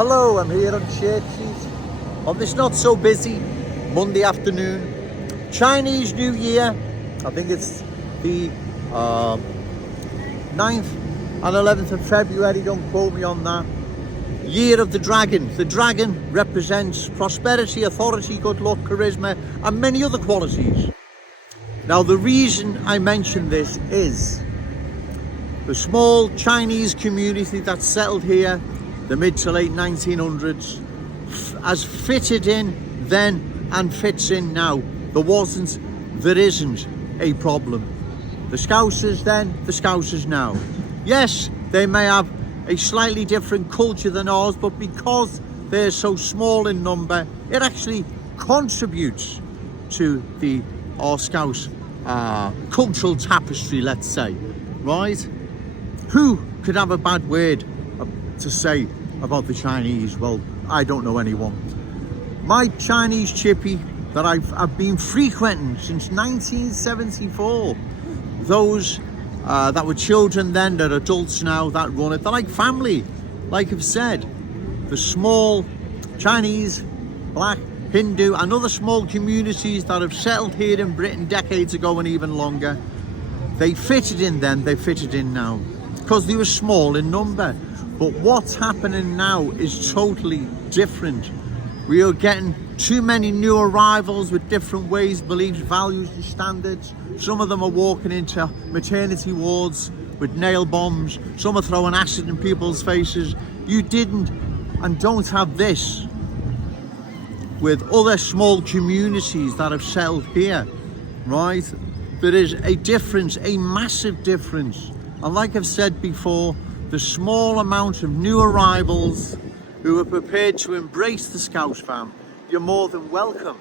Hello, I'm here on Church Street on this not so busy Monday afternoon. Chinese New Year, I think it's the 9th and 11th of February, don't quote me on that. Year of the Dragon. The dragon represents prosperity, authority, good luck, charisma and many other qualities. Now the reason I mention this is the small Chinese community that settled here the mid to late 1900s has fitted in then and fits in now. There isn't a problem. The Scousers then, the Scousers now. Yes, they may have a slightly different culture than ours, but because they're so small in number, it actually contributes to our Scouse cultural tapestry, let's say, right? Who could have a bad word to say about the Chinese? Well, I don't know anyone. My Chinese chippy that I've been frequenting since 1974, those that were children then, they're adults now, that run it, they're like family. Like I've said, the small Chinese, Black, Hindu and other small communities that have settled here in Britain decades ago and even longer, they fitted in then, they fitted in now, because they were small in number. But what's happening now is totally different. We are getting too many new arrivals with different ways, beliefs, values and standards. Some of them are walking into maternity wards with nail bombs. Some are throwing acid in people's faces. You didn't and don't have this with other small communities that have settled here, right? There is a difference, a massive difference. And like I've said before, the small amount of new arrivals who are prepared to embrace the Scouse fam, you're more than welcome.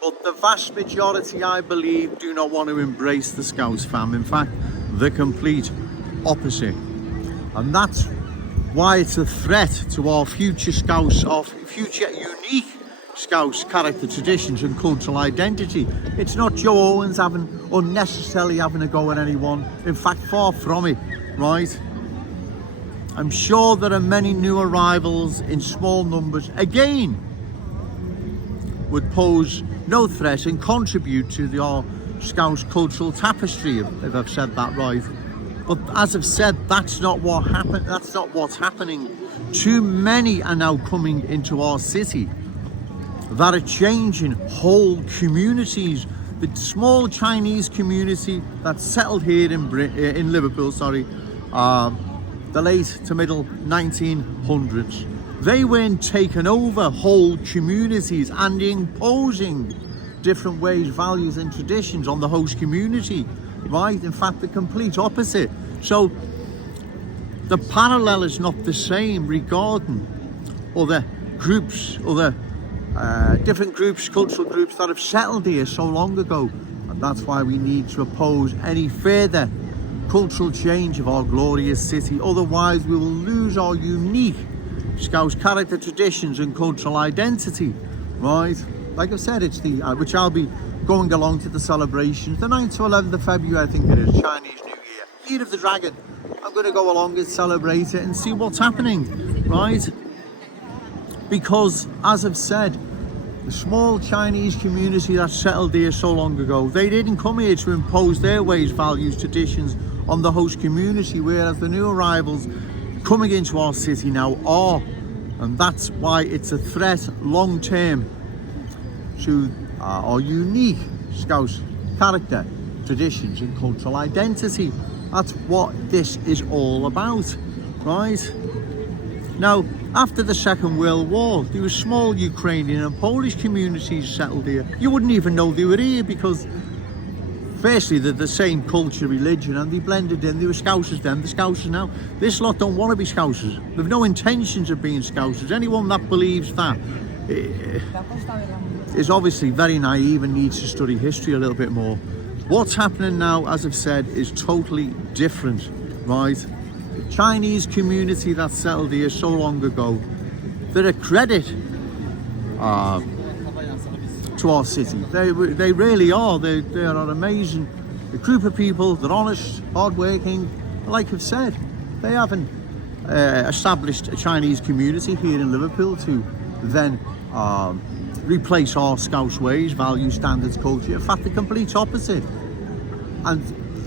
But the vast majority, I believe, do not want to embrace the Scouse fam. In fact, the complete opposite. And that's why it's a threat to our future Scouse, our future unique Scouse character, traditions and cultural identity. It's not Joe Owens unnecessarily having a go at anyone. In fact, far from it, right? I'm sure there are many new arrivals in small numbers, again, would pose no threat and contribute to our Scouse cultural tapestry, if I've said that right. But as I've said, that's not what happened. That's not what's happening. Too many are now coming into our city that are changing whole communities. The small Chinese community that settled here in Liverpool, the late to middle 1900s, they weren't taking over whole communities and imposing different ways, values and traditions on the host community, right? In fact, the complete opposite. So the parallel is not the same regarding other groups, different groups, cultural groups that have settled here so long ago. And that's why we need to oppose any further cultural change of our glorious city. Otherwise we will lose our unique Scouse character, traditions and cultural identity, right? Like I said, it's which I'll be going along to the celebrations, the 9th to 11th of February, I think it is, Chinese New Year, Year of the Dragon. I'm going to go along and celebrate it and see what's happening, right? Because, as I've said, the small Chinese community that settled here so long ago, they didn't come here to impose their ways, values, traditions on the host community, whereas the new arrivals coming into our city now are. And that's why it's a threat long term to our unique Scouse character, traditions and cultural identity. That's what this is all about, right? Now, after the Second World War, there were small Ukrainian and Polish communities settled here. You wouldn't even know they were here because, firstly, they're the same culture, religion, and they blended in. They were Scousers then, the Scousers now. This lot don't want to be Scousers. They've no intentions of being Scousers. Anyone that believes that is obviously very naive and needs to study history a little bit more. What's happening now, as I've said, is totally different, right? The Chinese community that settled here so long ago, they're a credit to our city. They really are. They are an amazing group of people. They're honest, hardworking. Like I've said, they haven't established a Chinese community here in Liverpool to then replace our Scouse ways, values, standards, culture. In fact, the complete opposite. And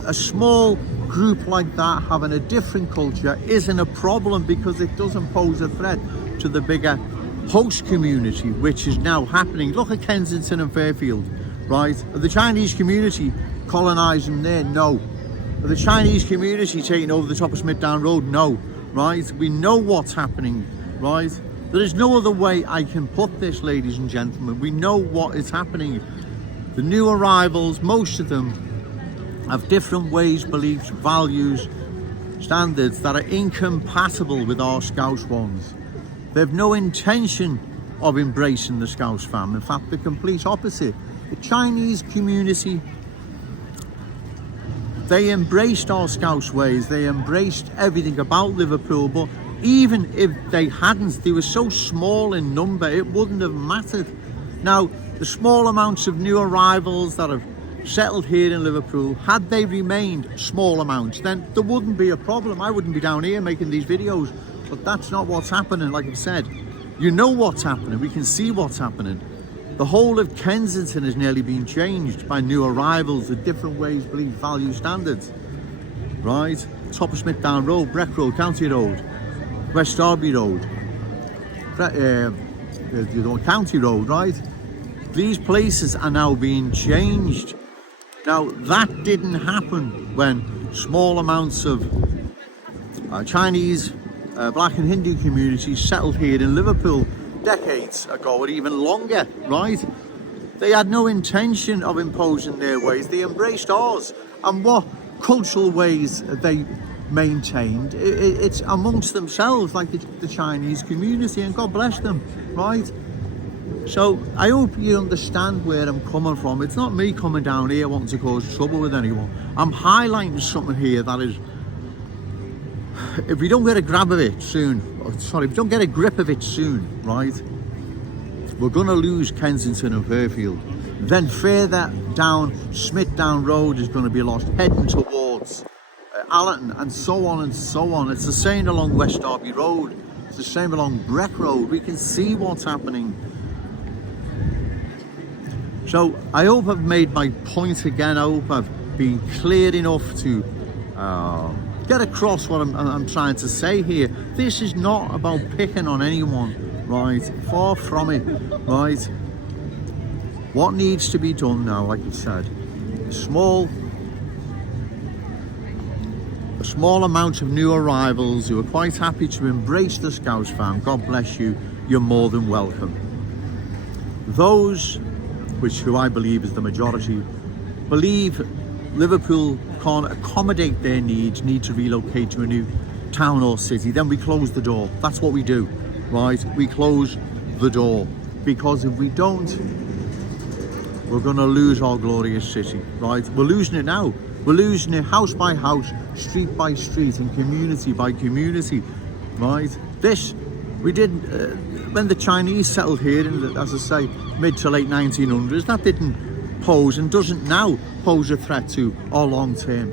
a small group like that having a different culture isn't a problem, because it doesn't pose a threat to the bigger host community, which is now happening. Look at Kensington and Fairfield, right? Are the Chinese community colonising there? No. Are the Chinese community taking over the top of Smithdown Road? No, right? We know what's happening, right? There is no other way I can put this, ladies and gentlemen. We know what is happening. The new arrivals, most of them, have different ways, beliefs, values, standards that are incompatible with our Scouse ones. They have no intention of embracing the Scouse fam. In fact, the complete opposite. The Chinese community, they embraced our Scouse ways. They embraced everything about Liverpool, but even if they hadn't, they were so small in number, it wouldn't have mattered. Now, the small amounts of new arrivals that have settled here in Liverpool, had they remained small amounts, then there wouldn't be a problem. I wouldn't be down here making these videos, but that's not what's happening. Like I've said, you know what's happening. We can see what's happening. The whole of Kensington is nearly being changed by new arrivals with different ways, beliefs, values, standards. Right? Top of Smithdown Road, Breck Road, County Road, West Derby Road, County Road, right? These places are now being changed. Now, that didn't happen when small amounts of Chinese, Black and Hindu communities settled here in Liverpool decades ago, or even longer, right? They had no intention of imposing their ways. They embraced ours. And what cultural ways they maintained, it's amongst themselves, like the Chinese community, and God bless them, right? So I hope you understand where I'm coming from. It's not me coming down here wanting to cause trouble with anyone. I'm highlighting something here that is, if we don't get a grab of it soon, if we don't get a grip of it soon, right, we're going to lose Kensington and Fairfield. Then further down, Smithdown Road is going to be lost, heading towards Allerton, and so on and so on. It's the same along West Derby Road. It's the same along Breck Road. We can see what's happening. So I hope I've made my point again. I hope I've been clear enough to get across what I'm trying to say here. This is not about picking on anyone, right? Far from it, right? What needs to be done now, like I said, a small amount of new arrivals who are quite happy to embrace the Scouse fam. God bless you. You're more than welcome. Those who I believe is the majority, believe Liverpool can't accommodate their needs, need to relocate to a new town or city, then we close the door. That's what we do, right? We close the door, because if we don't, we're going to lose our glorious city, right? We're losing it now. We're losing it house by house, street by street, and community by community, right? This, we didn't, when the Chinese settled here in, as I say, mid to late 1900s, that didn't pose and doesn't now pose a threat to our long-term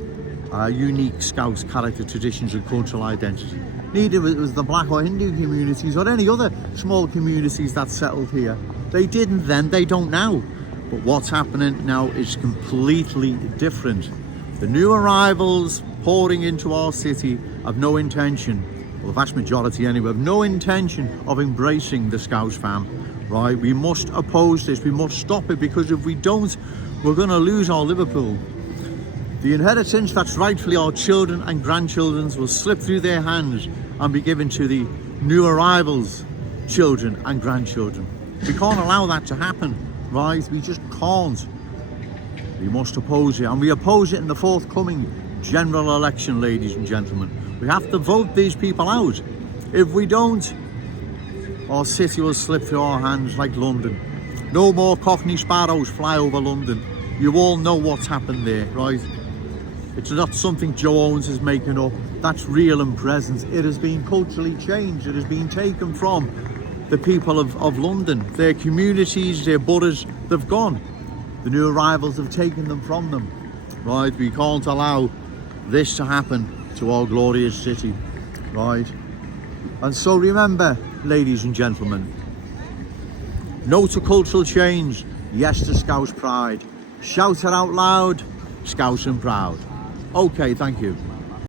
unique Scouse character, traditions and cultural identity. Neither was the Black or Hindu communities or any other small communities that settled here. They didn't then, they don't now. But what's happening now is completely different. The new arrivals pouring into our city have no intention, well, the vast majority anyway, have no intention of embracing the Scouse fam, right? We must oppose this, we must stop it, because if we don't, we're going to lose our Liverpool. The inheritance that's rightfully our children and grandchildren's will slip through their hands and be given to the new arrivals' children and grandchildren. We can't allow that to happen, right? We just can't. We must oppose it, and we oppose it in the forthcoming general election, ladies and gentlemen. We have to vote these people out. If we don't, our city will slip through our hands like London. No more Cockney sparrows fly over London. You all know what's happened there, right? It's not something Joe Owens is making up. That's real and present. It has been culturally changed. It has been taken from the people of London. Their communities, their boroughs, they've gone. The new arrivals have taken them from them, right? We can't allow this to happen to our glorious city, right? And so remember, ladies and gentlemen, no to cultural change, yes to Scouse pride. Shout it out loud, Scouse and proud. Okay, thank you.